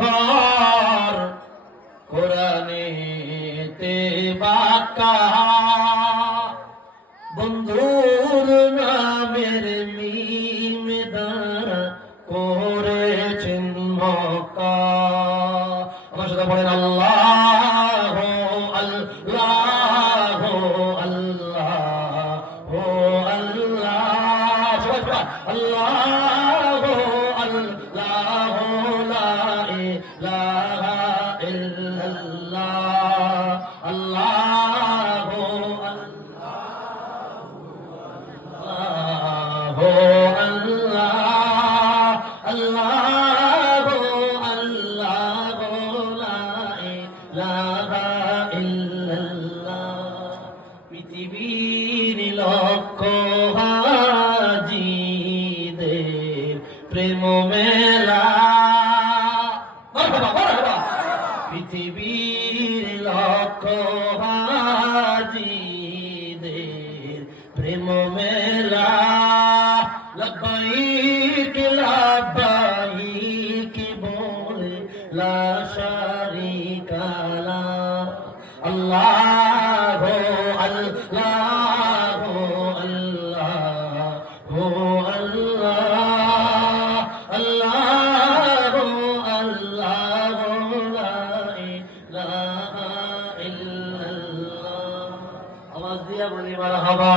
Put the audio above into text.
ঘর কোরআনেতে বাঁকা বন্ধুর নামের মিম দ্বারা করেছেন মক্কা। আমার সাথে বলেন আল্লাহ আল্লাহ আল্লাহ আল্লাহ সবাই আল্লাহ আল্লাহ লা ইলাহা ইল্লাল্লাহ আল্লাহ পৃথিবীর লক্ষ হাজিদের প্রেম মেলা পৃথিবীর লক্ষ হাজিদের প্রেম মেলা লব্বাইক লব্বাইক বলে লা শারীকা লাহ আল্লাহ আল্লাহ আল্লাহ আল্লাহ আল্লাহ আল্লাহ লা ইলাহা ইল্লাল্লাহ। আওয়াজ দিয়া বলি মারহাবা।